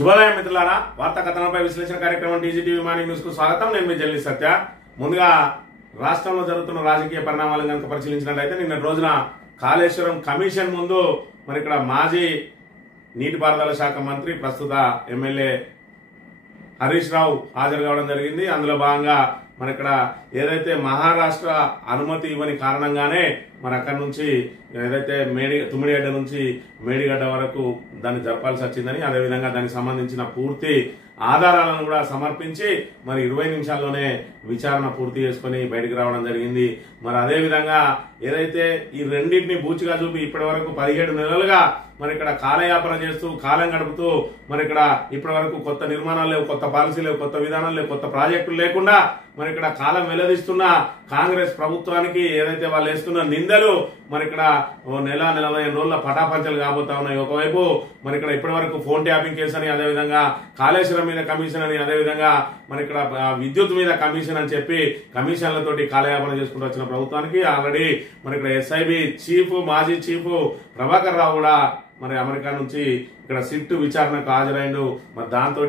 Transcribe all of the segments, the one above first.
శుభోదయం మిత్రులారా, వార్తా కథనంపై విశ్లేషణ కార్యక్రమం టీజీటీవీ మార్నింగ్ న్యూస్ కు స్వాగతం. నేను మీ జల్లి సత్య. ముందుగా రాష్ట్రంలో జరుగుతున్న రాజకీయ పరిణామాలను కనుక పరిశీలించినట్లయితే నిన్న రోజున కాళేశ్వరం కమిషన్ ముందు మరి ఇక్కడ మాజీ నీటిపారుదల శాఖ మంత్రి ప్రస్తుత ఎమ్మెల్యే హరీష్ రావు హాజరు కావడం జరిగింది. అందులో భాగంగా మరి ఇక్కడ ఏదైతే మహారాష్ట్ర అనుమతి ఇవ్వని కారణంగానే మరి అక్కడి నుంచి ఏదైతే తుమ్మిడిగడ్డ నుంచి మేడిగడ్డ వరకు దాన్ని జరపాల్సి వచ్చిందని, అదేవిధంగా దానికి సంబంధించిన పూర్తి ఆధారాలను కూడా సమర్పించి మరి 20 నిమిషాల్లోనే విచారణ పూర్తి చేసుకుని బయటకు రావడం జరిగింది. మరి అదేవిధంగా ఏదైతే ఈ రెండింటిని బూచిగా చూపి ఇప్పటి వరకు 17 నెలలుగా మరి ఇక్కడ కాలయాపన చేస్తూ కాలం గడుపుతూ మరి ఇక్కడ ఇప్పటి వరకు కొత్త నిర్మాణాలు లేవు, కొత్త పాలసీ లేవు, కొత్త విధానాలు లేవు, కొత్త ప్రాజెక్టులు లేకుండా మరి ఇక్కడ కాలం వెల్లదిస్తున్న కాంగ్రెస్ ప్రభుత్వానికి ఏదైతే వాళ్ళు వేస్తున్న నిందలు మరి ఇక్కడ నెల 45 రోజుల పటాపంచలు కాబోతా ఉన్నాయి. ఒకవైపు మరి ఇక్కడ ఇప్పటి వరకు ఫోన్ ట్యాపింగ్ కేసు అని, అదేవిధంగా కాళేశ్వరం మీద కమిషన్ అని, అదేవిధంగా మరి ఇక్కడ విద్యుత్ మీద కమిషన్ అని చెప్పి కమిషన్లతోటి కాలయాపన చేసుకుంటూ వచ్చిన ప్రభుత్వానికి ఆల్రెడీ మరి ఇక్కడ ఎస్ఐబి చీఫ్ మాజీ చీఫ్ ప్రభాకర్ రావు కూడా మరి అమెరికా నుంచి ఇక్కడ సిట్ విచారణకు హాజరైండు. మరి దాంతో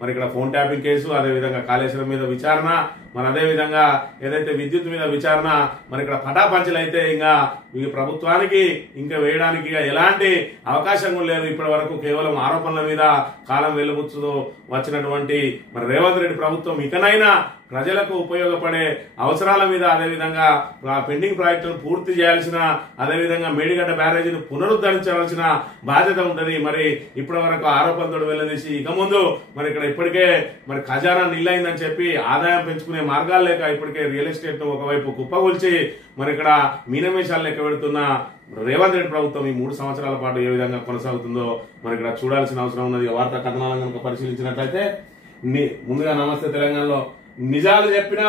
మరి ఇక్కడ ఫోన్ ట్యాపింగ్ కేసు, అదేవిధంగా కాళేశ్వరం మీద విచారణ, మరి అదేవిధంగా ఏదైతే విద్యుత్ మీద విచారణ మరి ఇక్కడ పటాపంచలు అయితే ఇంకా ఈ ప్రభుత్వానికి ఇంకా వేయడానికి ఎలాంటి అవకాశం లేదు. ఇప్పటి వరకు కేవలం ఆరోపణల మీద కాలం వెలుబుచ్చుతూ వచ్చినటువంటి మరి రేవంత్ రెడ్డి ప్రభుత్వం ఇకనైనా ప్రజలకు ఉపయోగపడే అవసరాల మీద, అదేవిధంగా పెండింగ్ ప్రాజెక్టులను పూర్తి చేయాల్సిన, అదేవిధంగా మేడిగడ్డ బ్యారేజీని పునరుద్ధరించాల్సిన బాధ్యత ఉంటుంది. మరి ఇప్పటి వరకు ఆరోపణతో వెళ్లదీసి ఇక ముందు మరి ఇక్కడ ఇప్పటికే మరి ఖజానా నిల్లైందని చెప్పి ఆదాయం పెంచుకునే మార్గాలు లేక ఇప్పటికే రియల్ ఎస్టేట్ ను ఒకవైపు కుప్పగొల్చి మరి ఇక్కడ మీనమేషాలు లెక్క పెడుతున్న రేవంత్ రెడ్డి ప్రభుత్వం ఈ 3 సంవత్సరాల పాటు ఏ విధంగా కొనసాగుతుందో మరి ఇక్కడ చూడాల్సిన అవసరం ఉన్నది. వార్తా కథనాలను కనుక పరిశీలించినట్లయితే ముందుగా నమస్తే తెలంగాణలో నిజాలు చెప్పిన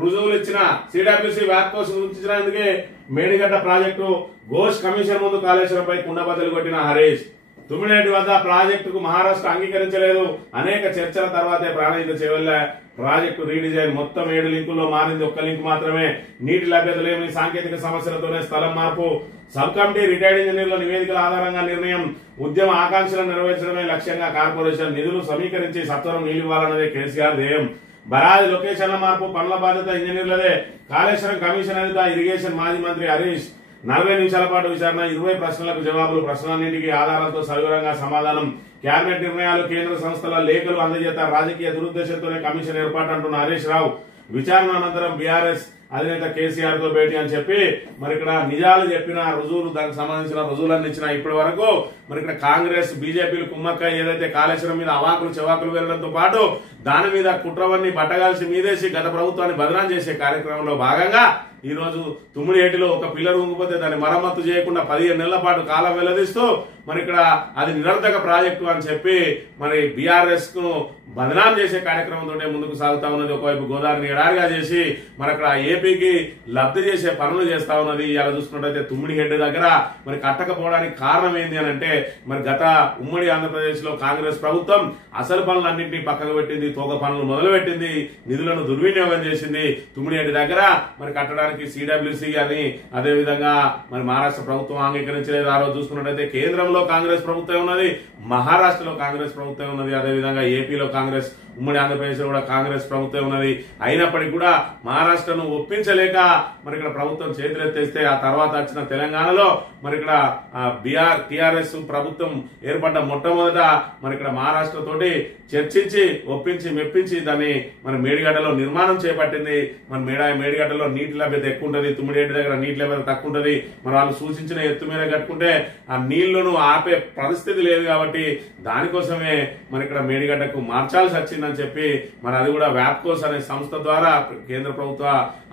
రుజువులు ఇచ్చిన సిడబ్ల్యూసీ వ్యాప్కోస్ సూచించినందుకే మేడిగడ్డ ప్రాజెక్టు ఘోష్ కమిషన్ ముందు కాళేశ్వరంపై కుండబద్దలు కొట్టిన హరీష్. తుమ్మిడిగడ్డ వద్ద ప్రాజెక్టుకు మహారాష్ట్ర అంగీకరించలేదు. అనేక చర్చల తర్వాతే ప్రాణహిత చేవల్ల ప్రాజెక్టు రీడిజైన్. మొత్తం 7 లింకుల్లో మారింది 1 లింక్ మాత్రమే. నీటి లభ్యత లేని సాంకేతిక సమస్యలతోనే స్థలం మార్పు. సబ్ కమిటీ రిటైర్డ్ ఇంజనీర్ల నివేదికల ఆధారంగా నిర్ణయం. ఉద్యమ ఆకాంక్షలను నెరవేర్చడమే లక్ష్యంగా కార్పొరేషన్ నిధులు సమీకరించి సత్వరం నీళ్లు ఇవ్వాలన్నదే కేసీఆర్ ధ్యేయం. బరాది లొకేషన్ల మార్పు పనుల బాధ్యత ఇంజనీర్లదే. కాళేశ్వరం కమిషన్ అధిత ఇరిగేషన్ మాజీ మంత్రి హరీష్ 40 నిమిషాల పాటు విచారణ, 20 ప్రశ్నలకు జవాబులు, ప్రశ్నలన్నింటికీ ఆధారాలతో సవివరంగా సమాధానం. కేబినెట్ నిర్ణయాలు, కేంద్ర సంస్థల లేఖలు అందజేత రాజకీయ దురుద్దేశంతోనే కమిషన్ ఏర్పాటు అంటున్న హరీష్ రావు. విచారణ అనంతరం బీఆర్ఎస్ అధినేత కేసీఆర్ తో భేటీ అని చెప్పి మరి ఇక్కడ నిజాలు చెప్పిన రుజువులు, దానికి సంబంధించిన రుజువులన్నీ ఇచ్చిన ఇప్పటి వరకు మరి ఇక్కడ కాంగ్రెస్ బీజేపీలు కుమ్మక్క ఏదైతే కాళేశ్వరం మీద అవాకులు చెవాకులు వెళ్లడంతో పాటు దాని మీద కుట్రవన్నీ బట్టగాల్సి మీదేసి గత ప్రభుత్వాన్ని బదనాం చేసే కార్యక్రమంలో భాగంగా ఈ రోజు తుమ్మిడిగడ్డలో ఒక పిల్లర్ ఉంగిపోతే దాన్ని మరమ్మతు చేయకుండా 15 నెలల పాటు కాలం వెల్లదీస్తూ మరి ఇక్కడ అది నిరర్ధక ప్రాజెక్టు అని చెప్పి మరి బీఆర్ఎస్ కు బదనాం చేసే కార్యక్రమంతో ముందుకు సాగుతా ఉన్నది. ఒకవైపు గోదావరిని ఎడారిగా చేసి మరి అక్కడ ఏపీకి లబ్ధి చేసే పనులు చేస్తా ఉన్నది. ఇలా చూసుకున్నట్టయితే తుమ్మిడిగడ్డ దగ్గర మరి కట్టకపోవడానికి కారణం ఏంది అని అంటే మరి గత ఉమ్మడి ఆంధ్రప్రదేశ్ లో కాంగ్రెస్ ప్రభుత్వం అసలు పనులన్నింటినీ పక్కకు పెట్టింది, తోక పనులు మొదలుపెట్టింది, నిధులను దుర్వినియోగం చేసింది. తుమ్మిడిగడ్డ దగ్గర మరి కట్టడానికి సిడబ్ల్యూసీ అని, అదేవిధంగా మరి మహారాష్ట్ర ప్రభుత్వం అంగీకరించలేదు. ఆ రోజు చూసుకున్నట్టయితే కేంద్రంలో కాంగ్రెస్ ప్రభుత్వం ఉన్నది, మహారాష్ట్రలో కాంగ్రెస్ ప్రభుత్వం ఉన్నది, అదేవిధంగా ఏపీలో కాంగ్రెస్, ఉమ్మడి ఆంధ్రప్రదేశ్ లో కూడా కాంగ్రెస్ ప్రభుత్వం ఉన్నది. అయినప్పటికీ కూడా మహారాష్ట్రను ఒప్పించలేక మరి ఇక్కడ ప్రభుత్వం చేతులెత్తేస్తే ఆ తర్వాత వచ్చిన తెలంగాణలో మరి ఇక్కడ టిఆర్ఎస్ ప్రభుత్వం ఏర్పడ్డ మొట్టమొదట మరి ఇక్కడ మహారాష్ట్ర తోటి చర్చించి ఒప్పించి మెప్పించి దాన్ని మరి మేడిగడ్డలో నిర్మాణం చేపట్టింది. మరి మేడిగడ్డలో నీటి లభ్యత ఎక్కువ ఉంటుంది, తుమ్మిడిగడ్డ దగ్గర నీటి లభ్యత తక్కువ ఉంటుంది. మరి వాళ్ళు సూచించిన ఎత్తు మీద కట్టుకుంటే ఆ నీళ్లను ఆపే పరిస్థితి లేదు కాబట్టి దానికోసమే మరి ఇక్కడ మేడిగడ్డకు మార్చాల్సి వచ్చిందని చెప్పి మరి అది కూడా వ్యాప్కోస్ అనే సంస్థ ద్వారా కేంద్ర ప్రభుత్వ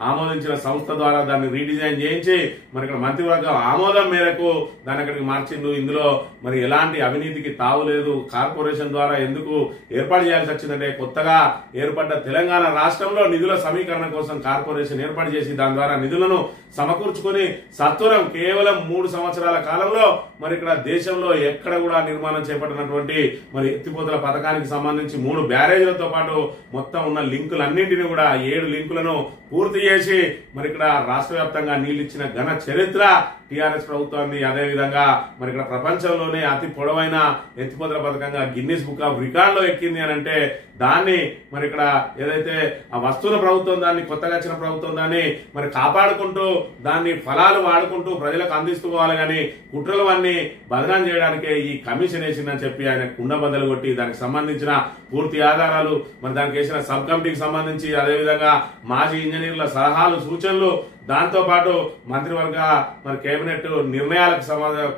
ఆమోదించిన సంస్థ ద్వారా దాన్ని రీడిజైన్ చేయించి మరి ఇక్కడ మంత్రివర్గం ఆమోదం మేరకు దాన్ని అక్కడికి మార్చిండు. ఇందులో మరి ఎలాంటి అవినీతికి తావు లేదు. కార్పొరేషన్ ద్వారా ఎందుకు ఏర్పాటు చేయాల్సి వచ్చిందంటే కొత్తగా ఏర్పడ్డ తెలంగాణ రాష్ట్రంలో నిధుల సమీకరణ కోసం కార్పొరేషన్ ఏర్పాటు చేసి దాని ద్వారా నిధులను సమకూర్చుకుని సత్వరం కేవలం 3 సంవత్సరాల కాలంలో మరి ఇక్కడ దేశంలో ఎక్కడ కూడా నిర్మాణం చేపట్టినటువంటి మరి ఎత్తిపోతల పథకానికి సంబంధించి 3 బ్యారేజ్ బ్యారేజీలతో పాటు మొత్తం ఉన్న లింకులన్నింటినీ కూడా 7 లింకులను పూర్తి చేసి మరి ఇక్కడ రాష్ట్ర వ్యాప్తంగా నీళ్లు ఇచ్చిన ఘన చరిత్ర టీఆర్ఎస్ ప్రభుత్వాన్ని. అదేవిధంగా మరి ఇక్కడ ప్రపంచంలోనే అతి పొడవైన ఎత్తిపోతల పథకంగా గిన్నిస్ బుక్ ఆఫ్ రికార్డ్ లో ఎక్కింది అని అంటే దాన్ని మరి ఇక్కడ ఏదైతే ఆ వస్తువుల ప్రభుత్వం దాన్ని కొత్తగా వచ్చిన ప్రభుత్వం దాన్ని మరి కాపాడుకుంటూ దాన్ని ఫలాలు వాడుకుంటూ ప్రజలకు అందిస్తూ పోవాలి కానీ కుట్రలు అన్ని బదనాం చేయడానికే ఈ కమిషన్ వేసిందని చెప్పి ఆయన కుండబద్దలు కొట్టి దానికి సంబంధించిన పూర్తి ఆధారాలు మరి దానికి వేసిన సబ్ కమిటీకి సంబంధించి అదేవిధంగా మాజీ ఇంజనీర్ల సలహాలు సూచనలు దాంతో పాటు మంత్రివర్గ మరి కేబినెట్ నిర్ణయాలకు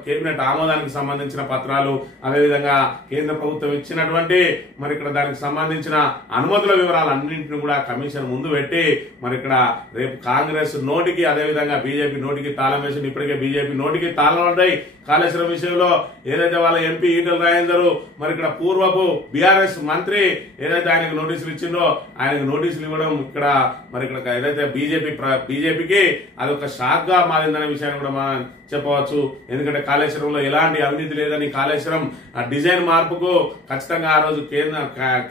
కేబినెట్ ఆమోదానికి సంబంధించిన పత్రాలు అదేవిధంగా కేంద్ర ప్రభుత్వం ఇచ్చినటువంటి మరి ఇక్కడ దానికి సంబంధించిన అనుమతుల వివరాలు అన్నింటినీ కూడా కమిషన్ ముందు పెట్టి మరి ఇక్కడ రేపు కాంగ్రెస్ నోటికి అదేవిధంగా బీజేపీ నోటికి తాళం వేసి ఇప్పటికే బీజేపీ నోటికి తాళం ఉంటాయి. కాళేశ్వరం విషయంలో ఏదైతే వాళ్ళ ఎంపీ ఈటల రాజేందర్ మరి ఇక్కడ పూర్వపు బీఆర్ఎస్ మంత్రి ఏదైతే ఆయనకు నోటీసులు ఇచ్చిందో ఆయనకు నోటీసులు ఇవ్వడం ఇక్కడ మరి ఇక్కడ ఏదైతే బీజేపీకి అదొక షాక్ గా మారిందనే విషయాన్ని కూడా మనం చెప్పవచ్చు. ఎందుకంటే కాళేశ్వరంలో ఎలాంటి అవినీతి లేదని కాళేశ్వరం డిజైన్ మార్పుకు ఖచ్చితంగా ఆ రోజు కేంద్ర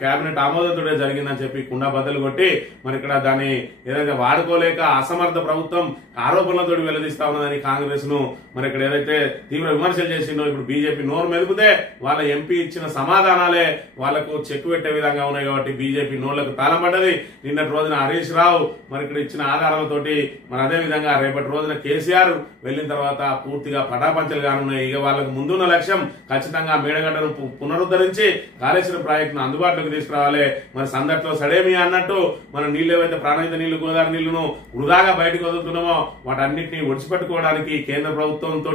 కేబినెట్ ఆమోదంతో జరిగిందని చెప్పి కుండా బద్దలు కొట్టి మరి ఇక్కడ దాన్ని ఏదైతే వాడుకోలేక అసమర్థ ప్రభుత్వం ఆరోపణలతో వెల్లడిస్తా ఉన్నదని కాంగ్రెస్ ను మరి ఇక్కడ ఏదైతే తీవ్ర విమర్శలు చేసిందో ఇప్పుడు బీజేపీ నోరు మెదిపితే వాళ్ళ ఎంపీ ఇచ్చిన సమాధానాలే వాళ్లకు చెక్ పెట్టే విధంగా ఉన్నాయి కాబట్టి బీజేపీ నోళ్లకు తాళం పడ్డది. నిన్నటి రోజున హరీష్ రావు మరి ఇక్కడ ఇచ్చిన ఆధారాలతోటి మరి అదే విధంగా రేపటి రోజున కేసీఆర్ వెళ్లిన తర్వాత పూర్తిగా పటాపంచలు కానున్నాయి. ఇక వాళ్ళకు ముందున్న లక్ష్యం ఖచ్చితంగా మేడగడ్డను పునరుద్ధరించి కాళేశ్వరం ప్రాజెక్టును అందుబాటులోకి తీసుకురావాలి. మరి సందట్లో సడేమి అన్నట్టు మన నీళ్లు ఏవైతే ప్రాణహిత నీళ్లు గోదావరి నీళ్లను వృధాగా బయటకు వదులుతున్నామో వాటన్నిటిని ఒడిచిపెట్టుకోవడానికి కేంద్ర ప్రభుత్వంతో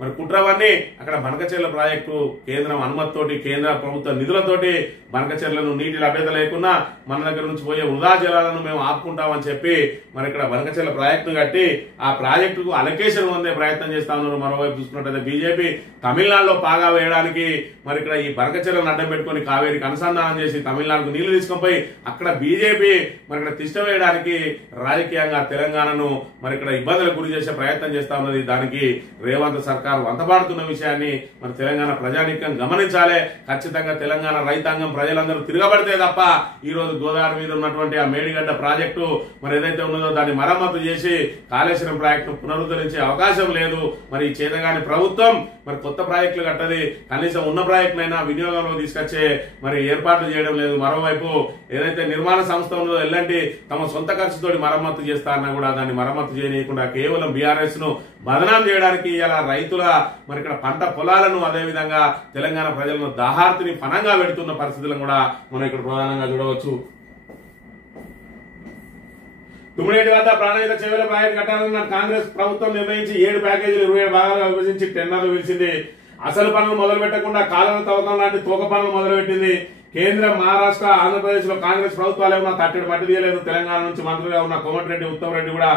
మరి కుట్రవన్నీ అక్కడ బనకచెర్ల ప్రాజెక్టు కేంద్రం అనుమతితోటి కేంద్ర ప్రభుత్వ నిధులతోటి బనకచెర్లను నీటి లభ్యత లేకున్నా మన దగ్గర నుంచి పోయే వృధా జలాలను మేము ఆపుకుంటామని చెప్పి మరి ఇక్కడ బనకచెర్ల ప్రాజెక్టు కట్టి ఆ ప్రాజెక్టుకు అలొకేషన్ పొందే ప్రయత్నం చేస్తా ఉన్నారు. మరోవైపు చూసుకున్నట్లయితే బీజేపీ తమిళనాడులో పాగా వేయడానికి మరి ఇక్కడ ఈ బనకచెర్లను అడ్డం పెట్టుకుని కావేరికి అనుసంధానం చేసి తమిళనాడుకు నీళ్లు తీసుకుపోయి అక్కడ బీజేపీ మరి ఇక్కడ తిష్ట వేయడానికి రాజకీయంగా తెలంగాణను మరి ఇక్కడ ఇబ్బందులకు గురి చేసే ప్రయత్నం చేస్తా ఉన్నది. దానికి రేవంత్ సర్కారు వంతపాడుతున్న విషయాన్ని మరి తెలంగాణ ప్రజానీకం గమనించాలి. ఖచ్చితంగా తెలంగాణ రైతాంగం ప్రజలందరూ తిరగబడితే తప్ప ఈ రోజు గోదావరి మీద ఉన్నటువంటి ఆ మేడిగడ్డ ప్రాజెక్టు మరి ఏదైతే ఉన్నదో దాన్ని మరమ్మతు చేసి కాళేశ్వరం ప్రాజెక్టు పునరుద్ధరించే అవకాశం లేదు. మరి చేతగాని ప్రభుత్వం మరి కొత్త ప్రాజెక్టులు కట్టది, కనీసం ఉన్న ప్రాజెక్టునైనా వినియోగంలో తీసుకొచ్చే మరి ఏర్పాట్లు చేయడం లేదు. మరోవైపు ఏదైతే నిర్మాణ సంస్థ ఉన్నదో ఎలాంటి తమ సొంత ఖర్చుతోటి మరమ్మతు చేస్తా అన్నా కూడా దాన్ని మరమ్మతు చేయకుండా కేవలం బీఆర్ఎస్ ను బదనాం చేయడానికి ఇలా రైతుల మరి ఇక్కడ పంట పొలాలను అదేవిధంగా తెలంగాణ ప్రజలను దాహార్తిని పనంగా పెడుతున్న పరిస్థితులను కూడా మనం ఇక్కడ ప్రధానంగా చూడవచ్చు. తుమ్మిడి వద్ద ప్రాణహిత చెవుల ప్రాజెక్టు కట్టాలన్న కాంగ్రెస్ ప్రభుత్వం నిర్ణయించి 7 ప్యాకేజీలు 27 భాగాలుగా విభజించి టెండర్లు పిలిచింది. అసలు పనులు మొదలు పెట్టకుండా కాలువల తవ్వకం లాంటి తోక పనులు మొదలుపెట్టింది. కేంద్ర మహారాష్ట్ర ఆంధ్రప్రదేశ్ లో కాంగ్రెస్ ప్రభుత్వాలు ఏమన్నా తట్టడి మట్టి తీయలేదు. తెలంగాణ నుంచి మంత్రిగా ఉన్న కోమటిరెడ్డి ఉత్తమ్ రెడ్డి కూడా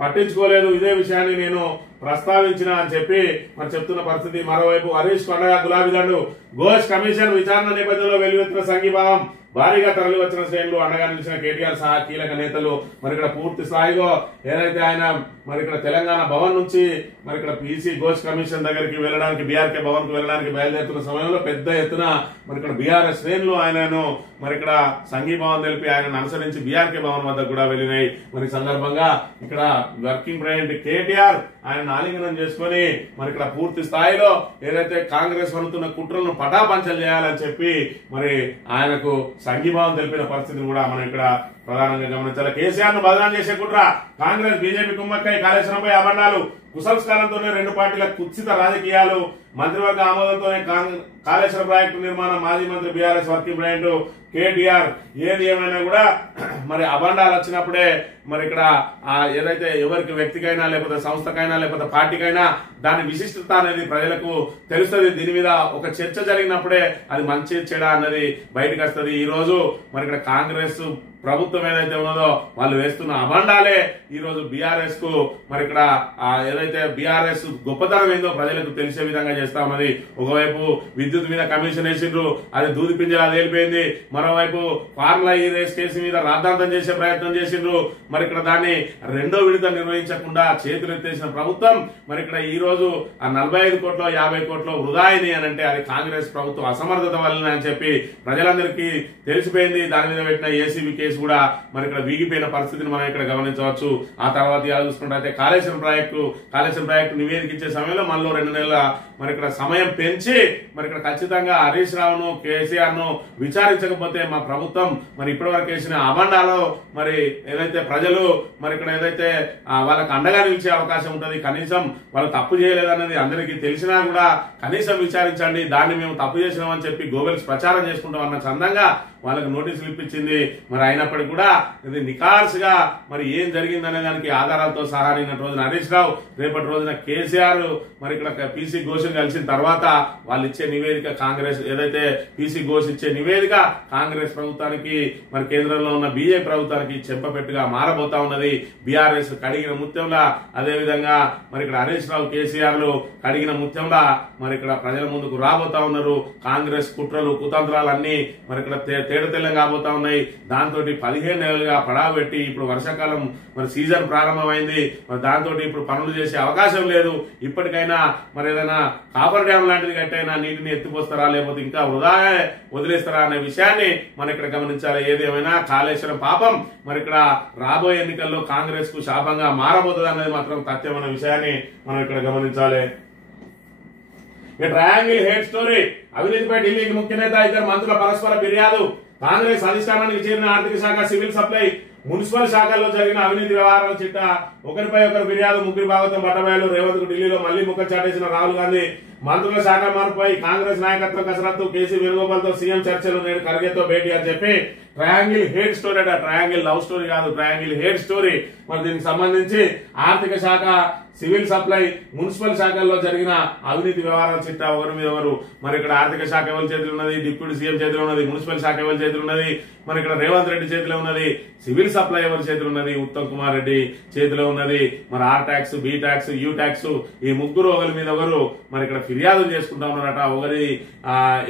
పట్టించుకోలేదు. ఇదే విషయాన్ని నేను ప్రస్తావించిన అని చెప్పి మరి చెప్తున్న పరిస్థితి. మరోవైపు హరీష్ కొండగా గులాబీ దండు ఘోష్ కమిషన్ విచారణ నేపథ్యంలో వెలువెత్తిన సంఘీభావం భారీగా తరలి వచ్చిన శ్రేణులు అండగా నిలిచిన కేటీఆర్ సహా కీలక నేతలు మరి ఇక్కడ పూర్తి స్థాయిలో ఏదైతే ఆయన మరి ఇక్కడ తెలంగాణ భవన్ నుంచి మరి ఇక్కడ పీసీ ఘోష్ కమిషన్ దగ్గరికి వెళ్ళడానికి బీఆర్కే భవన్ కు వెళ్ళడానికి బయలుదేరుతున్న సమయంలో పెద్ద ఎత్తున మరి ఇక్కడ బీఆర్ఎస్ శ్రేణులు ఆయనను మరి ఇక్కడ సంఘీభావం తెలిపి ఆయనను అనుసరించి బీఆర్కే భవన్ వద్దకు కూడా వెళ్ళినాయి. మరి సందర్భంగా ఇక్కడ వర్కింగ్ ప్రెసిడెంట్ కేటీఆర్ ఆయన ఆలింగనం చేసుకుని మరి ఇక్కడ పూర్తి స్థాయిలో ఏదైతే కాంగ్రెస్ వనుతున్న కుట్రలను పటాపంచలు చేయాలని చెప్పి మరి ఆయనకు సంఘీభావం తెలిపిన పరిస్థితిని కూడా మనం ఇక్కడ ప్రధానంగా గమనించాలి. కేసీఆర్ ను బదనాం చేసే కుట్ర కాంగ్రెస్ బీజేపీ కుమ్మక్కై కాళేశ్వరంపై అబండాలు కుసంస్కారంతోనే 2 పార్టీల కుత్సిత రాజకీయాలు మంత్రివర్గ ఆమోదంతోనే కాళేశ్వరం ప్రాజెక్టు నిర్మాణం మాజీ మంత్రి బీఆర్ఎస్ వర్కింగ్ ప్రెసిడెంట్ కేటీఆర్ ఏది ఏమైనా కూడా మరి అబండాలు వచ్చినప్పుడే మరి ఇక్కడ ఏదైతే ఎవరికి వ్యక్తికైనా లేకపోతే సంస్థకైనా లేకపోతే పార్టీకైనా దాని విశిష్టత అనేది ప్రజలకు తెలుస్తుంది. దీని మీద ఒక చర్చ జరిగినప్పుడే అది మంచి చెడ అన్నది బయటకు వస్తుంది. ఈ రోజు మరి ఇక్కడ కాంగ్రెస్ ప్రభుత్వం ఏదైతే ఉన్నదో వాళ్ళు వేస్తున్న అబండాలే ఈ రోజు బీఆర్ఎస్ కు మరి ఇక్కడ ఏదైతే బీఆర్ఎస్ గొప్పతనం ఏందో ప్రజలకు తెలిసే విధంగా చేస్తా ఉన్నది. ఒకవైపు విద్యుత్ మీద కమిషన్ వేసిండ్రు, అది దూది పింజలా తేలిపోయింది. మరోవైపు ఫార్ములా ఈ రేస్ కేసు మీద రాద్ధాంతం చేసే ప్రయత్నం చేసిండ్రు. మరి ఇక్కడ దాన్ని రెండో విడత నిర్వహించకుండా చేతులు ఎత్తేసిన ప్రభుత్వం మరి ఇక్కడ ఈ రోజు ఆ 45 కోట్లు 50 కోట్లు వృధా అయినాయి అని అంటే అది కాంగ్రెస్ ప్రభుత్వం అసమర్థత వల్లనే అని చెప్పి ప్రజలందరికీ తెలిసిపోయింది. దాని మీద పెట్టిన ఏసీబీ కేసు కూడా మరి ఇక్కడ వీగిపోయిన పరిస్థితిని మనం ఇక్కడ గమనించవచ్చు. ఆ తర్వాత ఇలా చూసుకుంటే కాళేశ్వరం ప్రాజెక్టు నివేదిక ఇచ్చే సమయంలో మళ్ళీ 2 నెలల మరి ఇక్కడ సమయం పెంచి మరి ఇక్కడ ఖచ్చితంగా హరీష్ రావును కేసీఆర్ ను విచారించకపోతే మా ప్రభుత్వం మరి ఇప్పటి వరకు వేసిన అబండాలో మరి ఏదైతే ప్రజలు మరి ఇక్కడ ఏదైతే వాళ్ళకి అండగా నిలిచే అవకాశం ఉంటుంది. కనీసం వాళ్ళు తప్పు చేయలేదన్నది అందరికీ తెలిసినా కూడా కనీసం విచారించండి, దాన్ని మేము తప్పు చేసినామని చెప్పి గోబెల్స్ ప్రచారం చేసుకుంటాం అన్న చందంగా వాళ్ళకి నోటీసులు ఇప్పించింది. మరి అయినప్పటికీ కూడా ఇది నికార్సుగా మరి ఏం జరిగిందనే దానికి ఆధారాలతో సహా నిన్న రోజున హరీష్ రావు, రేపటి రోజున కేసీఆర్ మరి ఇక్కడ పీసీ ఘోష్ కలిసిన తర్వాత వాళ్ళు ఇచ్చే నివేదిక కాంగ్రెస్ ఏదైతే పీసీ ఘోష్ ఇచ్చే నివేదిక కాంగ్రెస్ ప్రభుత్వానికి మరి కేంద్రంలో ఉన్న బీజేపీ ప్రభుత్వానికి చెంపపెట్టుగా మారబోతా ఉన్నది. బీఆర్ఎస్ కడిగిన ముత్యంలా, అదేవిధంగా మరి ఇక్కడ హరీష్ రావు కేసీఆర్లు కడిగిన ముత్యంలా మరి ఇక్కడ ప్రజల ముందుకు రాబోతా ఉన్నారు. కాంగ్రెస్ కుట్రలు కుతంత్రాలన్నీ మరి ఇక్కడ తేడతెల్లం కాబోతా ఉన్నాయి. దాంతో 15 నెలలుగా పడావు పెట్టి ఇప్పుడు వర్షాకాలం మరి సీజన్ ప్రారంభమైంది. మరి దాంతో ఇప్పుడు పనులు చేసే అవకాశం లేదు. ఇప్పటికైనా మరి ఏదైనా కాపర్ డ్యామ్ లాంటిది కట్టైనా నీటిని ఎత్తిపోస్తారా లేకపోతే ఇంకా వృధా వదిలేస్తారా అనే విషయాన్ని మనం ఇక్కడ గమనించాలి. ఏదేమైనా కాళేశ్వరం పాపం మరి ఇక్కడ రాబోయే ఎన్నికల్లో కాంగ్రెస్ కు శాపంగా మారబోతుంది అనేది మాత్రం తథ్యమైన విషయాన్ని మనం ఇక్కడ గమనించాలి. ట్రయాంగిల్ హెడ్ స్టోరీ, అవినీతిపై ఢిల్లీకి ముఖ్య నేత 2 మంత్రుల పరస్పర ఫిర్యాదు. కాంగ్రెస్ అధిష్టానానికి చేరిన ఆర్థిక శాఖ, సివిల్ సప్లై, మున్సిపల్ శాఖల్లో జరిగిన అవినీతి వ్యవహారాల చిట్ట, ఒకరిపై ఒకరు ఫిర్యాదు, ముగ్గురి భాగవతం బట్టబయలు. రేవంత్ కు ఢిల్లీలో మళ్లీ ముఖం చాటేసిన రాహుల్ గాంధీ. మంత్రుల శాఖ మార్పుపై కాంగ్రెస్ నాయకత్వం కసరత్తు, కేసీ వేణుగోపాల్ తో సీఎం చర్చలు, నేడు ఖర్గేతో భేటీ అని చెప్పి ట్రయాంగిల్ హెడ్ స్టోరీ అట. ట్రయాంగిల్ లవ్ స్టోరీ కాదు, ట్రయాంగిల్ హెడ్ స్టోరీ. మరి దీనికి సంబంధించి ఆర్థిక శాఖ, సివిల్ సప్లై, మున్సిపల్ శాఖల్లో జరిగిన అవినీతి వ్యవహారాల చిట్టా ఒకరి మీద ఎవరు మరి ఇక్కడ ఆర్థిక శాఖ ఎవరి చేతిలో ఉన్నది, డిప్యూటీ సీఎం చేతిలో ఉన్నది, మున్సిపల్ శాఖ ఎవరి చేతిలో ఉన్నది, మరి ఇక్కడ రేవంత్ రెడ్డి చేతిలో ఉన్నది, సివిల్ సప్లై ఎవరి చేతిలో ఉన్నది, ఉత్తమ్ కుమార్ రెడ్డి చేతిలో ఉన్నది. మరి R tax, B tax, U tax, ఈ ముగ్గురు ఒకరి మీద ఒకరు మరి ఇక్కడ ఫిర్యాదులు చేసుకుంటా ఉన్నారట.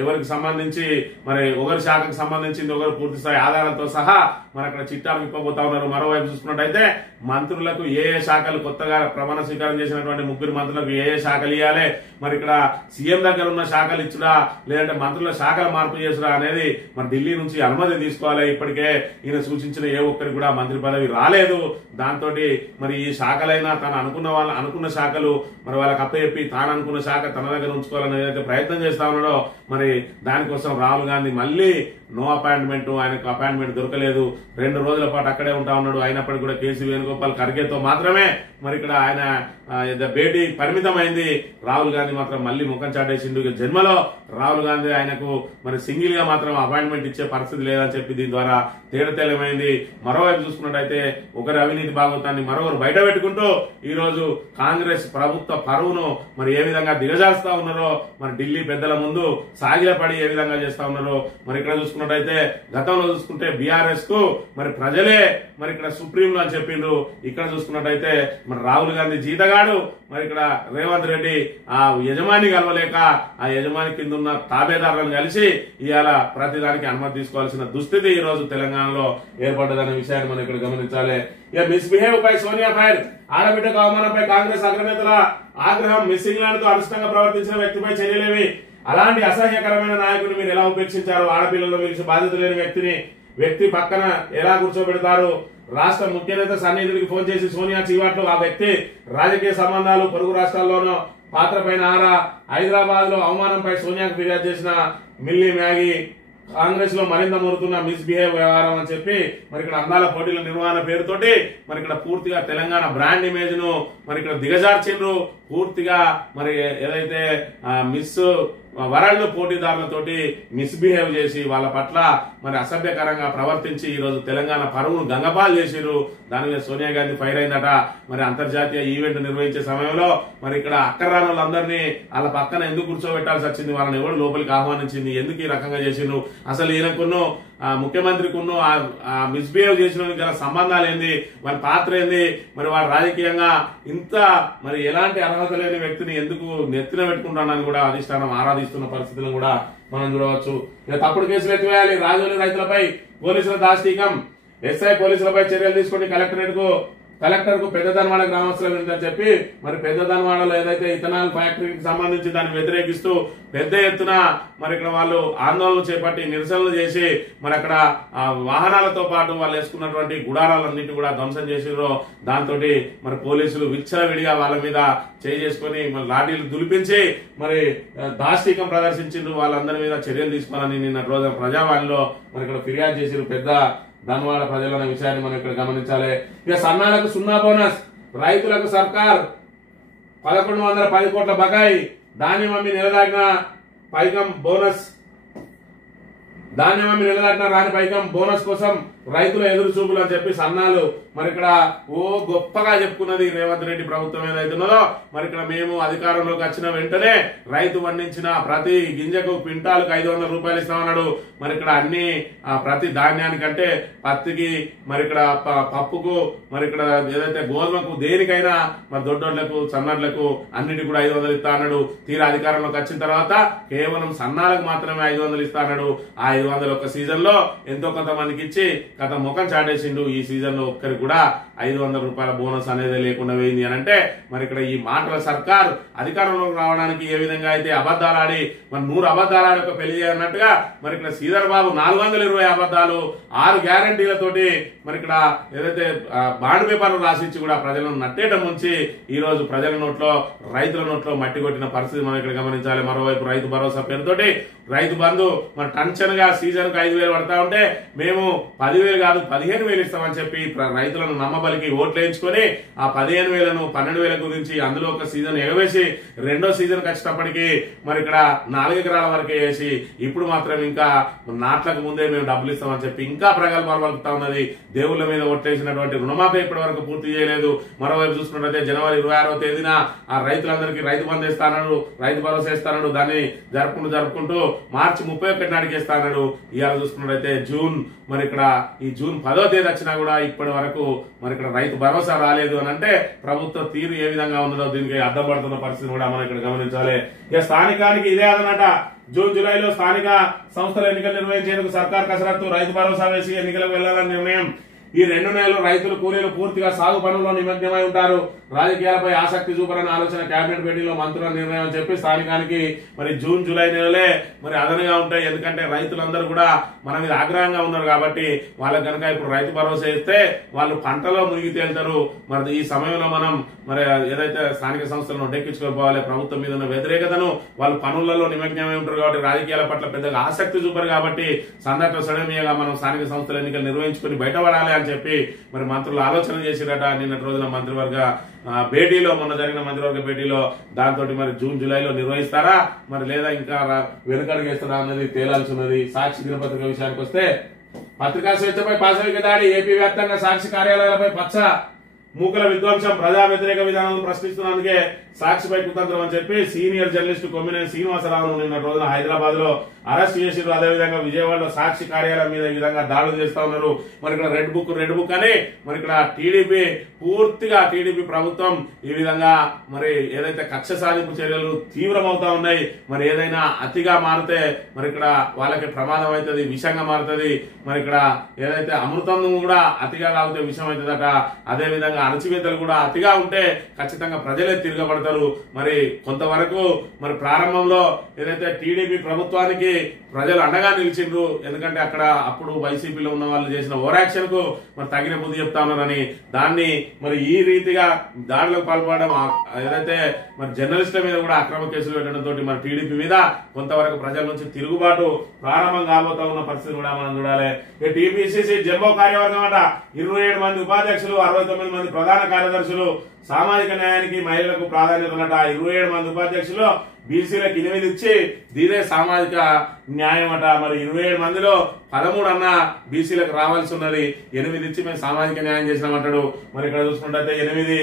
ఎవరికి సంబంధించి మరి ఒకరి శాఖకు సంబంధించింది ఒకరు పూర్తి స్థాయి ఆధారాలతో సహా మరి అక్కడ చిట్టాలు ఇప్పబోతా ఉన్నారు. మరోవైపు చూసుకున్నట్టయితే మంత్రులకు ఏ శాఖలు కొత్తగా ప్రమాణ స్వీకారం చేసినటువంటి ముగ్గురు మంత్రులకు ఏ శాఖలు ఇవ్వాలి, మరి ఇక్కడ సీఎం దగ్గర ఉన్న శాఖలు ఇచ్చుడా లేదంటే మంత్రుల శాఖల మార్పు చేసుడా అనేది మరి ఢిల్లీ నుంచి అనుమతి తీసుకోవాలి. ఇప్పటికే ఈయన సూచించిన ఏ ఒక్కరికి కూడా మంత్రి పదవి రాలేదు. దాంతో మరి ఈ శాఖలైనా తను అనుకున్న శాఖలు మరి వాళ్ళకి అప్పచెప్పి తాను అనుకున్న శాఖ తన దగ్గర ఉంచుకోవాలని ఏదైతే ప్రయత్నం చేస్తా ఉన్నాడో మరి దానికోసం రాహుల్ గాంధీ మళ్లీ నో అపాయింట్మెంట్, ఆయనకు అపాయింట్మెంట్ దొరకలేదు. 2 రోజుల పాటు అక్కడే ఉంటా ఉన్నాడు. అయినప్పటికీ కూడా కేసీ వేణుగోపాల్ ఖర్గేతో మాత్రమే మరి ఇక్కడ ఆయన భేటీ పరిమితమైంది. రాహుల్ గాంధీ మాత్రం మళ్లీ ముఖం చాటేసిండు. జన్మలో రాహుల్ గాంధీ ఆయనకు మరి సింగిల్ గా మాత్రం అపాయింట్మెంట్ ఇచ్చే పరిస్థితి లేదని చెప్పి దీని ద్వారా తేడతెల్లమైంది. మరోవైపు చూసుకున్నట్టయితే ఒకరి అవినీతి భాగవతాన్ని మరొకరు బయట పెట్టుకుంటూ ఈ రోజు కాంగ్రెస్ ప్రభుత్వ పరువును మరి ఏ విధంగా దిగజారుస్తా ఉన్నారో మరి ఢిల్లీ పెద్దల ముందు సాగిలపడి ఏ విధంగా చేస్తా ఉన్నారో మరి ఇక్కడ చూసుకున్నట్టయితే గతంలో చూసుకుంటే బీఆర్ఎస్ కు మరి ప్రజలే మరి ఇక్కడ సుప్రీంలు అని చెప్పిండ్రు. ఇక్కడ చూసుకున్నట్టయితే మరి రాహుల్ గాంధీ జీతగాడు మరి ఇక్కడ రేవంత్ రెడ్డి ఆ యజమాని కలవలేక ఆ యజమాని కింద ఉన్న తాబేదారులను కలిసి ఇవాళ ప్రతిదానికి అనుమతి తీసుకోవాల్సిన దుస్థితి ఈ రోజు తెలంగాణలో ఏర్పడ్డదనే విషయాన్ని మనం ఇక్కడ గమనించాలి. ఇక మిస్బిహేవ్ పై సోనియా ఫైర్, ఆడబిడ్డకు అవమానంపై కాంగ్రెస్ అగ్రనేతల ఆగ్రహం. మిస్ ఇంగ్లాండ్ తో అనుచితంగా ప్రవర్తించిన వ్యక్తిపై చర్యలేవి. అలాంటి అసహ్యకరమైన నాయకుడిని మీరు ఎలా ఉపేక్షించారు? ఆడపిల్లలు మీకు బాధ్యత లేని వ్యక్తి పక్కన ఎలా కూర్చోబెడతారు? రాష్ట్ర ముఖ్య నేత సన్నిహితుడికి ఫోన్ చేసి సోనియా చీవాట్లు ఆ వ్యక్తి రాజకీయ సంబంధాలు పొరుగు రాష్ట్రాల్లోనూ పాత్ర పైన ఆరా. హైదరాబాద్ లో అవమానంపై సోనియాకు ఫిర్యాదు చేసిన మిల్లీ మ్యాగీ. కాంగ్రెస్ లో మరింత మురుతున్న మిస్బిహేవ్ వ్యవహారం అని చెప్పి మరి ఇక్కడ అందాల పోటీల నిర్వహణ పేరుతోటి మరి ఇక్కడ పూర్తిగా తెలంగాణ బ్రాండ్ ఇమేజ్ ను మరి ఇక్కడ దిగజార్చిండ్రు. పూర్తిగా మరి ఏదైతే మిస్ వరల్డ్ పోటీదారులతోటి మిస్బిహేవ్ చేసి వాళ్ళ పట్ల మరి అసభ్యకరంగా ప్రవర్తించి ఈ రోజు తెలంగాణ పరువును గంగపాలు చేసిరు. దాని మీద సోనియా గాంధీ ఫైర్ అయిందట. మరి అంతర్జాతీయ ఈవెంట్ నిర్వహించే సమయంలో మరి ఇక్కడ అక్కర్రాని వాళ్ళందరినీ వాళ్ళ పక్కన ఎందుకు కూర్చోబెట్టాల్సి వచ్చింది? వాళ్ళని ఎవరు లోపలికి ఆహ్వానించింది? ఎందుకు ఈ రకంగా చేసిండ్రు? అసలు ఈయనకును ముఖ్యమంత్రికి మిస్బిహేవ్ చేసిన గల సంబంధాలు ఏంది, వారి పాత్ర ఏంది, మరి వారు రాజకీయంగా ఇంత మరి ఎలాంటి అర్హత లేని వ్యక్తిని ఎందుకు నెత్తిన పెట్టుకుంటానని కూడా అధిష్టానం ఆరాధిస్తున్న పరిస్థితులను కూడా మనం చూడవచ్చు. ఇక తప్పుడు కేసులు ఎత్తివేయాలి, రాజోలి రైతులపై పోలీసుల దాష్టీకం, ఎస్ఐ పోలీసులపై చర్యలు తీసుకుని కలెక్టర్ కు పెద్దదన్వాడ గ్రామస్తుల గురించి చెప్పి మరి పెద్దదన్వాడలో ఏదైతే ఇథనాల్ ఫ్యాక్టరీకి సంబంధించి దాన్ని వ్యతిరేకిస్తూ పెద్ద ఎత్తున మరి ఇక్కడ వాళ్ళు ఆందోళనలు చేపట్టి నిరసనలు చేసి మరి అక్కడ వాహనాలతో పాటు వాళ్ళు వేసుకున్నటువంటి గుడారాలన్నింటి కూడా ధ్వంసం చేసిరో దాంతో మరి పోలీసులు విచ్చలవిడిగా వాళ్ళ మీద చేసుకుని మరి లాఠీలు దులిపించి మరి దాష్టీకం ప్రదర్శించిండ్రు. వాళ్ళందరి మీద చర్యలు తీసుకోవాలని నిన్న రోజు ప్రజావాణిలో మరి ఇక్కడ ఫిర్యాదు చేసిరు పెద్ద ధన్వాడ ప్రజలన్న విషయాన్ని మనం ఇక్కడ గమనించాలి. ఇక సన్నాలకు 0 బోనస్, రైతులకు సర్కార్ 1110 కోట్ల బకాయి, ధాన్యం అమ్మి నిలదాటిన పైకం బోనస్, రాని పైకం బోనస్ కోసం రైతుల ఎదురు చూపులు అని చెప్పి సన్నాలు మరి ఇక్కడ గొప్పగా చెప్పుకున్నది రేవంత్ రెడ్డి ప్రభుత్వం ఏదైతున్నదో మరి ఇక్కడ మేము అధికారంలోకి వచ్చిన వెంటనే రైతు పండించిన ప్రతి గింజకు క్వింటాలకు 500 రూపాయలు ఇస్తామన్నాడు. మరి ఇక్కడ అన్ని ప్రతి ధాన్యానికంటే పత్తికి మరి ఇక్కడ పప్పుకు మరి ఇక్కడ ఏదైతే గోధుమకు దేనికైనా మరి దొడ్డోళ్లకు సన్నడ్లకు అన్నిటి కూడా 500 ఇస్తా అన్నాడు. తీరా అధికారంలోకి వచ్చిన తర్వాత కేవలం సన్నాలకు మాత్రమే 500 ఇస్తా అన్నాడు. ఆ 500 ఒక సీజన్ లో ఎంతో కొంతమందికి ఇచ్చి గత ముఖం చాటేసిండు. ఈ సీజన్ లో ఒక్కరికి కూడా 500 రూపాయల బోనస్ అనేది లేకుండా పోయింది అని అంటే మరి ఇక్కడ ఈ మాటల సర్కార్ అధికారంలోకి రావడానికి ఏ విధంగా అయితే అబద్దాలాడి మరి 100 అబద్దాలాడి ఒక పెళ్లి చేయన్నట్టుగా మరి ఇక్కడ శ్రీధర్ బాబు 420 అబద్దాలు 6 గ్యారంటీలతోటి మరి ఇక్కడ ఏదైతే బాండ్ పేపర్లు రాసిచ్చి కూడా ప్రజలను నట్టేయడం నుంచి ఈ రోజు ప్రజల నోట్లో రైతుల నోట్లో మట్టి కొట్టిన పరిస్థితి మనం ఇక్కడ గమనించాలి. మరోవైపు రైతు భరోసా పేరుతోటి రైతు బంధు మరి టెన్షన్ గా సీజన్ కు 5,000 పడతా ఉంటే మేము 10,000 కాదు 15,000 ఇస్తామని చెప్పి రైతులను నమ్మబలికి ఓట్లు వేయించుకొని ఆ 15,000ను 12,000 గురించి అందులో ఒక సీజన్ ఎగవేసి రెండో సీజన్ వచ్చేటప్పటికి మరి ఇక్కడ 4 ఎకరాల వరకే వేసి ఇప్పుడు మాత్రం ఇంకా నాట్లకు ముందే మేము డబ్బులు ఇస్తామని చెప్పి ఇంకా ప్రగల్భాలు పలుకుతా ఉన్నది. దేవుళ్ల మీద ఓట్లేసినటువంటి రుణమాఫీ ఇప్పటి వరకు పూర్తి చేయలేదు. మరోవైపు చూసుకున్నట్లయితే జనవరి 26వ తేదీన ఆ రైతులందరికీ రైతు బంధు ఇస్తానడు, రైతు భరోసా ఇస్తానడు, దాన్ని జరుపుకుంటూ మార్చి 31 నాటికి ఇస్తానడు. ఇవాళ చూసుకున్నట్లయితే జూన్ మరి ఇక్కడ ఈ జూన్ 10వ తేదీ వచ్చినా కూడా ఇప్పటి వరకు మరి ఇక్కడ రైతు భరోసా రాలేదు అని అంటే ప్రభుత్వ తీరు ఏ విధంగా ఉన్నదో దీనికి అడ్డం పడుతున్న పరిస్థితి కూడా మనం ఇక్కడ గమనించాలి. ఇక స్థానికానికి ఇదే అదనట. జూన్ జూలైలో స్థానిక సంస్థల ఎన్నికలు నిర్వహించేందుకు సర్కార్ కసరత్తు, రైతు భరోసా వేసి ఎన్నికలకు వెళ్లాలని నిర్ణయం. ఈ 2 నెలలు రైతులు కూలీలు పూర్తిగా సాగు పనుల్లో నిమగ్నమై ఉంటారు. రాజకీయాలపై ఆసక్తి చూపాలన్న ఆలోచన కేబినెట్ భేటీలో మంత్రుల నిర్ణయం చెప్పి స్థానికానికి మరి జూన్ జూలై నెలలే మరి అదనంగా ఉంటాయి. ఎందుకంటే రైతులందరూ కూడా మన మీద ఆగ్రహంగా ఉన్నారు కాబట్టి వాళ్ళకి కనుక ఇప్పుడు రైతు భరోసా ఇస్తే వాళ్ళు పంటలో మునిగి తేలుతారు. మరి ఈ సమయంలో మనం మరి ఏదైతే స్థానిక సంస్థలను డెక్కించుకోవాలి, ప్రభుత్వం మీద ఉన్న వ్యతిరేకతను వాళ్ళు పనులలో నిమగ్నమై ఉంటారు కాబట్టి రాజకీయాల పట్ల పెద్దగా ఆసక్తి చూపరు కాబట్టి సందర్భ సడమీయగా మనం స్థానిక సంస్థల ఎన్నికలు నిర్వహించుకుని బయటపడాలి అని చెప్పి మరి మంత్రులు ఆలోచన చేసిరట. నిన్నటి రోజున మంత్రివర్గ భేటీలో మొన్న జరిగిన మంత్రివర్గ భేటీలో దాంతో మరి జూన్ జూలైలో నిర్వహిస్తారా మరి లేదా ఇంకా వెనుకడుగేస్తారా అన్నది తేలాల్సి ఉన్నది. సాక్షి దినపత్రిక విషయానికి వస్తే పత్రికా స్వేచ్ఛపై పాశవిక దాడి, ఏపీ వ్యాప్తంగా సాక్షి కార్యాలయాలపై పచ్చ మూకల విధ్వంసం, ప్రజా వ్యతిరేక విధానాలను ప్రశ్నిస్తున్నందుకే సాక్షిపై కుతంత్రం అని చెప్పి సీనియర్ జర్నలిస్టు కొమ్మినేని శ్రీనివాసరావును నిన్న రోజున హైదరాబాద్ లో అరెస్ట్ చేసిరు. అదేవిధంగా విజయవాడలో సాక్షి కార్యాలయం మీద ఈ విధంగా దాడులు చేస్తా ఉన్నారు. మరి ఇక్కడ రెడ్ బుక్ అని మరి ఇక్కడ టీడీపీ ప్రభుత్వం ఈ విధంగా మరి ఏదైతే కక్ష సాధింపు చర్యలు తీవ్రమవుతా ఉన్నాయి. మరి ఏదైనా అతిగా మారితే మరి ఇక్కడ వాళ్ళకి ప్రమాదం అవుతుంది, విషంగా మారుతుంది. మరి ఇక్కడ ఏదైతే అమృతం కూడా అతిగా తాగితే విషం అవుతుందట. అదే విధంగా అణచివేతలు కూడా అతిగా ఉంటే ఖచ్చితంగా ప్రజలే తిరగబడతారు. మరి కొంతవరకు మరి ప్రారంభంలో ఏదైతే టీడీపీ ప్రభుత్వానికి ప్రజలు అండగా నిలిచిండ్రు. ఎందుకంటే అక్కడ అప్పుడు వైసీపీలో ఉన్న వాళ్ళు చేసిన ఓవరాక్షన్ కు మరి తగిన బుద్ధి చెప్తా ఉన్నారని దాన్ని మరి ఈ రీతిగా దాడులకు పాల్పడడం ఏదైతే మరి జర్నలిస్టుల మీద కూడా అక్రమ కేసులు పెట్టడంతో మరి టీడీపీ మీద కొంతవరకు ప్రజల నుంచి తిరుగుబాటు ప్రారంభం కాబోతా ఉన్న పరిస్థితి కూడా మనం చూడాలి. టీపీసీసీ జంబో కార్యవర్గం అట 27 మంది ఉపాధ్యక్షులు, 69 మంది ప్రధాన కార్యదర్శులు, సామాజిక న్యాయానికి మహిళలకు ప్రాధాన్యత ఉన్నట. 27 మంది ఉపాధ్యక్షులు బీసీలకు 8 ఇచ్చి దీనే సామాజిక న్యాయం అట. మరి 27 మందిలో 13 అన్న బీసీలకు రావాల్సి ఉన్నది, 8 ఇచ్చి మేము సామాజిక న్యాయం చేసినామంటాడు. మరి ఇక్కడ చూసుకుంటే 8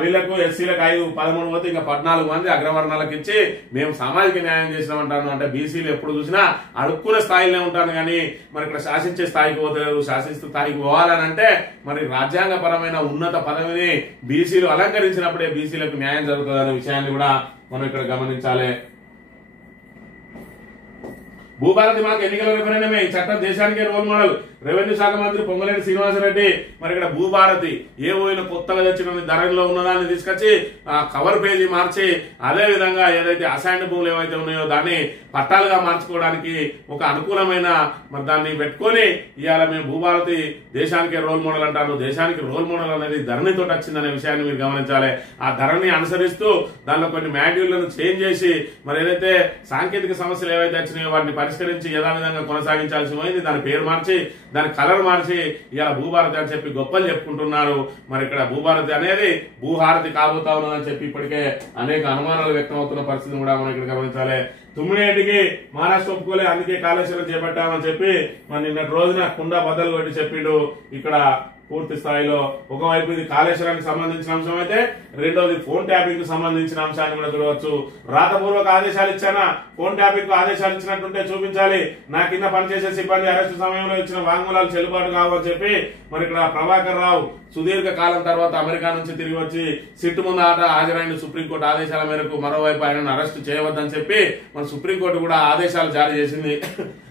వీళ్లకు ఎస్సీలకు 5, 13 పోతే ఇంకా 14 మంది అగ్రవర్ణాలకు ఇచ్చి మేము సామాజిక న్యాయం చేసినామంటాను. అంటే బీసీలు ఎప్పుడు చూసినా అడుక్కునే స్థాయిలో ఉంటాను కానీ మరి ఇక్కడ శాసించే స్థాయికి పోతలేదు. శాసిస్తూ స్థాయికి పోవాలని అంటే మరి రాజ్యాంగపరమైన ఉన్నత పదవిని బీసీలు అలంకరించినప్పుడే బీసీలకు న్యాయం జరుగుతుంది అనే విషయాన్ని కూడా మనం ఇక్కడ గమనించాలి. భూభారతి మాకు ఎన్నికల రెఫరెండమే, ఈ చట్టం దేశానికే రోల్ మోడల్. రెవెన్యూ శాఖ మంత్రి పొంగులేటి శ్రీనివాసరెడ్డి మరి ఇక్కడ భూభారతి ఏ ఓయిన కొత్తగా తెచ్చిన ధరలో ఉన్నదాన్ని తీసుకొచ్చి కవర్ పేజీ మార్చి అదే విధంగా ఏదైతే అసైన్డ్ భూములు ఏవైతే ఉన్నాయో దాన్ని పట్టాలుగా మార్చుకోవడానికి ఒక అనుకూలమైన మరి దాన్ని పెట్టుకొని ఇవాళ మేము భూభారతి దేశానికే రోల్ మోడల్ అంటారు. దేశానికి రోల్ మోడల్ అనేది ధరణితో వచ్చిందనే విషయాన్ని మీరు గమనించాలి. ఆ ధరని అనుసరిస్తూ దానిలో కొన్ని మాడ్యూళ్లను చేంజ్ చేసి మరి ఏదైతే సాంకేతిక సమస్యలు ఏవైతే వచ్చినాయో వాటిని పరిష్కరించి యథావిధంగా కొనసాగించాల్సి పోయింది. దాని పేరు మార్చి దాని కలర్ మార్చి ఇలా భూభారతి అని చెప్పి గొప్పలు చెప్పుకుంటున్నారు. మరి ఇక్కడ భూభారతి అనేది భూహారతి కాబోతా ఉన్నదని చెప్పి ఇప్పటికే అనేక అనుమానాలు వ్యక్తం అవుతున్న పరిస్థితిని కూడా మనం ఇక్కడ గమనించాలి. తుమ్మినేటికి మహారాష్ట్ర ఒప్పుకోలే, అందుకే కాళేశ్వరం చేపట్టామని చెప్పి మరి నిన్నటి రోజున కుండా బద్దలు కొట్టి చెప్పిండు. ఇక్కడ పూర్తి స్థాయిలో ఒకవైపు ఇది కాళేశ్వరానికి సంబంధించిన అంశం అయితే రెండోది ఫోన్ ట్యాపింగ్ కు సంబంధించిన అంశాన్ని కూడా చూడవచ్చు. రాతపూర్వక ఆదేశాలు ఇచ్చానా, ఫోన్ ట్యాపింగ్ కు ఆదేశాలు ఇచ్చినట్టుంటే చూపించాలి, నా కింద పనిచేసే సిబ్బంది అరెస్టు సమయంలో ఇచ్చిన వాంగ్మూలాలు చెల్లుబాటు కావని చెప్పి మరి ఇక్కడ ప్రభాకర్ రావు సుదీర్ఘ కాలం తర్వాత అమెరికా నుంచి తిరిగి వచ్చి సిట్టు ముందు హాజరైన సుప్రీంకోర్టు ఆదేశాల మేరకు మరోవైపు ఆయనను అరెస్టు చేయవద్దని చెప్పి మన సుప్రీంకోర్టు కూడా ఆదేశాలు జారీ చేసింది.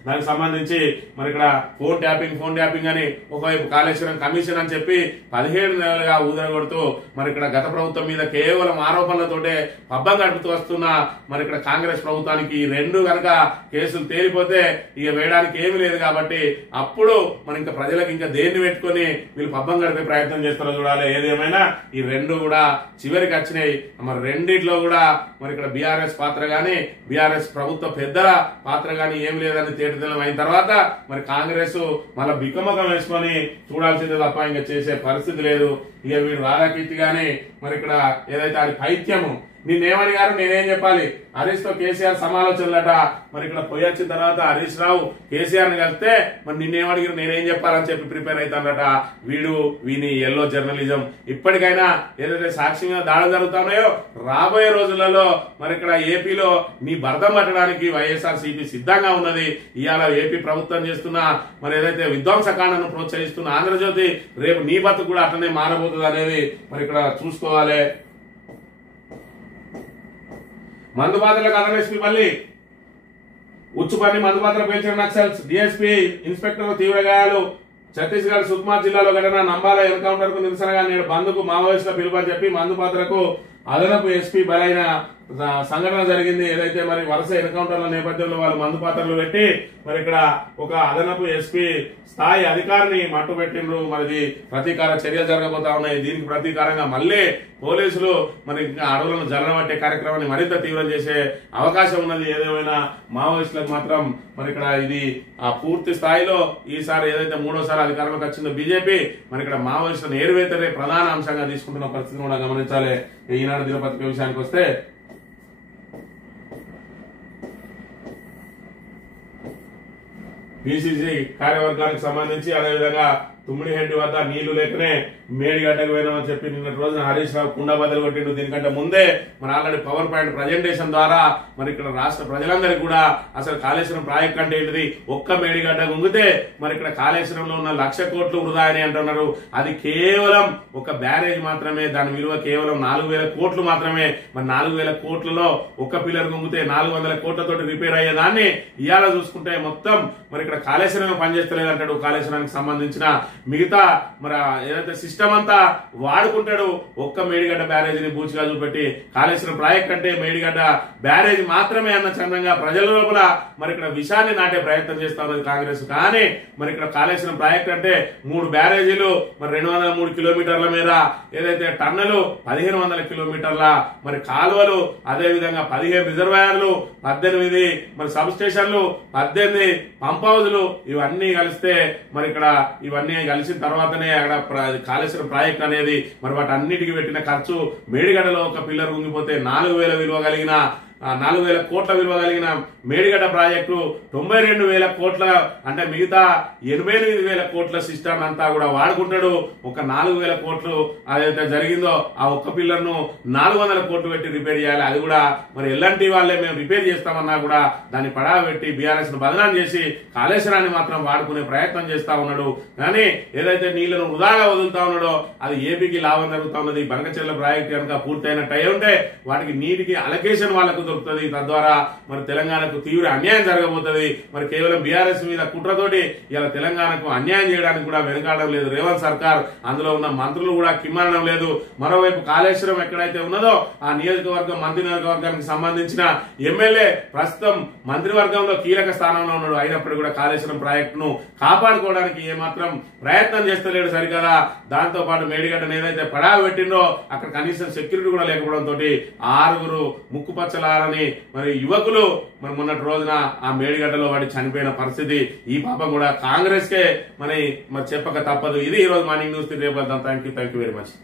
దానికి సంబంధించి మరి ఇక్కడ ఫోన్ ట్యాపింగ్ అని ఒకవైపు కాళేశ్వరం కమిషన్ అని చెప్పి 17 నెలలుగా ఊదరగొడుతూ మరి ఇక్కడ గత ప్రభుత్వం మీద కేవలం ఆరోపణలతోటే పబ్బం గడుపుతూ వస్తున్న మరి ఇక్కడ కాంగ్రెస్ ప్రభుత్వానికి 2 గనక కేసులు తేలిపోతే ఇక వేయడానికి ఏమీ లేదు కాబట్టి అప్పుడు మరి ఇంకా ప్రజలకు ఇంకా దేన్ని పెట్టుకుని వీళ్ళు పబ్బం గడిపే ప్రయత్నం చేస్తారో చూడాలి. ఏదేమైనా ఈ 2 కూడా చివరికి వచ్చినాయి. మరి రెండిట్లో కూడా మరి ఇక్కడ బీఆర్ఎస్ పాత్ర గాని బీఆర్ఎస్ ప్రభుత్వ పెద్దల పాత్ర గాని ఏం లేదని తేటతెల్లం అయిన తర్వాత మరి కాంగ్రెస్ మళ్ళా బిక్కమొఖం వేసుకొని చూడాల్సిందే తప్ప ఇంకా చేసే పరిస్థితి లేదు. ఇక వీడు రాధాకీర్తి గాని మరి ఇక్కడ ఏదైతే అది పైత్యము నిన్నేమడిగారు నేనేం చెప్పాలి, హరీష్ తో కేసీఆర్ సమాలోచనలట. మరి ఇక్కడ పోయొచ్చిన తర్వాత హరీష్ రావు కేసీఆర్ ని కలిస్తే మరి నిన్నేమడిగారు నేనేం చెప్పాలని చెప్పి ప్రిపేర్ అవుతాడట. వీని ఎల్లో జర్నలిజం ఇప్పటికైనా ఏదైతే సాక్ష్యంగా దాడులు జరుగుతున్నాయో రాబోయే రోజులలో మరి ఇక్కడ ఏపీలో నీ భర్తం పట్టడానికి వైఎస్ఆర్ సిపి సిద్ధంగా ఉన్నది. ఇవాళ ఏపీ ప్రభుత్వం చేస్తున్న మరి ఏదైతే విధ్వంసకాండను ప్రోత్సహిస్తున్న ఆంధ్రజ్యోతి రేపు నీ బతుకు కూడా అట్లనే మారబోతుంది అనేది మరి ఇక్కడ చూసుకోవాలి. మందుపాత్రలకు అదన ఎస్పీ మళ్ళీ ఉచ్చుపల్లి మందుపాత్ర పేల్చిన నక్సల్స్, డిఎస్పీ ఇన్స్పెక్టర్ తీవ్ర గాయాలు. ఛత్తీస్గఢ్ సుక్మా జిల్లాలో ఘటన, నంబాల ఎన్కౌంటర్ కు నిరసనగా నేడు బంద్కు మావోయిస్టుల పిలుపని చెప్పి మందుపాత్రకు అదనపు ఎస్పీ బలైన సంఘటన జరిగింది. ఏదైతే మరి వరుస ఎన్కౌంటర్ల నేపథ్యంలో వాళ్ళు మందు పాత్రలు పెట్టి మరి ఇక్కడ ఒక అదనపు ఎస్పీ స్థాయి అధికారిని మట్టు పెట్టిండ్రు. మరి ప్రతీకార చర్యలు జరగబోతా ఉన్నాయి. దీనికి ప్రతీకారంగా మళ్లీ పోలీసులు మరి ఇంకా అడవులను జల్లబట్టే కార్యక్రమాన్ని మరింత తీవ్రం చేసే అవకాశం ఉన్నది. ఏదేమైనా మావోయిస్టులకు మాత్రం మరి ఇక్కడ ఇది పూర్తి స్థాయిలో ఈసారి ఏదైతే 3వ సారి అధికారంలోకి వచ్చిందో బీజేపీ మరి ఇక్కడ మావోయిస్టులను ఏరువేతరే ప్రధాన అంశంగా తీసుకుంటున్న పరిస్థితిని కూడా గమనించాలి. ఈనాడు దినపత్రిక విషయానికి వస్తే పిసిసి కార్యవర్గానికి సంబంధించి అదేవిధంగా తుమ్మిడిహెడ్డి వద్ద నీళ్లు లేకనే మేడిగడ్డకు పోయినామని చెప్పి నిన్నటి రోజున హరీష్ రావు కుండా బద్దలు కొట్టిండు. దీనికంటే ముందే మరి ఆల్రెడీ పవర్ పాయింట్ ప్రజెంటేషన్ ద్వారా మరి ఇక్కడ రాష్ట్ర ప్రజలందరికీ కూడా అసలు కాళేశ్వరం ప్రాజెక్ట్ అంటే ఏంటిది, ఒక్క మేడిగడ్డ గుంగితే మరి ఇక్కడ కాళేశ్వరంలో ఉన్న 1,00,000 కోట్లు వృధా అని అంటున్నారు. అది కేవలం ఒక బ్యారేజ్ మాత్రమే, దాని విలువ కేవలం 4,000 కోట్లు మాత్రమే. మరి 4,000 కోట్లలో ఒక్క పిల్లర్ గుంగితే 400 కోట్లతోటి రిపేర్ అయ్యేదాన్ని ఇవాళ చూసుకుంటే మొత్తం మరి ఇక్కడ కాళేశ్వరం పనిచేస్తలేదంటాడు. కాళేశ్వరానికి సంబంధించిన మిగతా మరి ఏదైతే సిస్టమ్ అంతా వాడుకుంటాడు. ఒక్క మేడిగడ్డ బ్యారేజీని బూచిగా చూపెట్టి కాళేశ్వరం ప్రాజెక్ట్ అంటే మేడిగడ్డ బ్యారేజ్ మాత్రమే అన్న చందంగా ప్రజల లోపల మరి ఇక్కడ విషాన్ని నాటే ప్రయత్నం చేస్తా ఉన్నది కాంగ్రెస్. కానీ మరి ఇక్కడ కాళేశ్వరం ప్రాజెక్ట్ అంటే 3 బ్యారేజీలు మరి 203 కిలోమీటర్ల మీద ఏదైతే టన్నులు 1,500 కిలోమీటర్ల మరి కాలువలు, అదే విధంగా 15 రిజర్వాయర్లు, 18 మరి సబ్ స్టేషన్లు, 18 పంప్ హౌజులు, ఇవన్నీ కలిస్తే మరి ఇక్కడ ఇవన్నీ కలిసిన తర్వాతనే అక్కడ కాళేశ్వరం ప్రాజెక్ట్ అనేది మరి వాటి అన్నిటికీ పెట్టిన ఖర్చు మేడిగడ్డలో ఒక పిల్లర్ ఉంగిపోతే 4,000 విలువ కలిగిన 4,000 కోట్ల విలువ కలిగిన మేడిగడ్డ ప్రాజెక్టు 92,000 కోట్ల అంటే మిగతా 88,000 కోట్ల సిస్టమ్ అంతా కూడా వాడుకుంటాడు. ఒక 4,000 కోట్లు అదైతే జరిగిందో ఆ ఒక్క పిల్లర్ను 400 కోట్లు పెట్టి రిపేర్ చేయాలి. అది కూడా మరి ఎల్ఎన్టీ వాళ్ళే మేము రిపేర్ చేస్తామన్నా కూడా దాన్ని పడా పెట్టి బీఆర్ఎస్ ను బదనాం చేసి కాళేశ్వరాన్ని మాత్రం వాడుకునే ప్రయత్నం చేస్తా ఉన్నాడు. కానీ ఏదైతే నీళ్లను వృధాగా వదులుతా ఉన్నాడో అది ఏపీకి లాభం జరుగుతా ఉన్నది. బనకచెర్ల ప్రాజెక్టు కనుక పూర్తయినట్టు అయి ఉంటే వాటికి నీటికి అలొకేషన్ వాళ్లకు దొరుకుతుంది. తద్వారా మరి తెలంగాణకు తీవ్ర అన్యాయం జరగబోతుంది. మరి కేవలం బీఆర్ఎస్ మీద కుట్రతోటి ఇలా తెలంగాణకు అన్యాయం చేయడానికి కూడా వెనుకాడడం లేదు రేవంత్ సర్కార్. అందులో ఉన్న మంత్రులు కూడా కిమ్మనడం లేదు. మరోవైపు కాళేశ్వరం ఎక్కడైతే ఉన్నదో ఆ నియోజకవర్గం మంత్రి నియోజకవర్గానికి సంబంధించిన ఎమ్మెల్యే ప్రస్తుతం మంత్రివర్గంలో కీలక స్థానంలో ఉన్నాడు. అయినప్పుడు కూడా కాళేశ్వరం ప్రాజెక్టును కాపాడుకోవడానికి ఏమాత్రం ప్రయత్నం చేస్తలేడు సరికదా. దాంతో పాటు మేడిగడ్డను ఏదైతే పడావ పెట్టిండో అక్కడ కనీసం సెక్యూరిటీ కూడా లేకపోవడంతో 6 ముక్కుపచ్చలారని మరి యువకులు మరి మొన్నటి రోజున ఆ మేడిగడ్డలో వాడి చనిపోయిన పరిస్థితి. ఈ పాపం కూడా కాంగ్రెస్ కే మరి చెప్పక తప్పదు. ఇది ఈ రోజు మార్నింగ్ న్యూస్. రేపు థ్యాంక్ యూ వెరీ మచ్.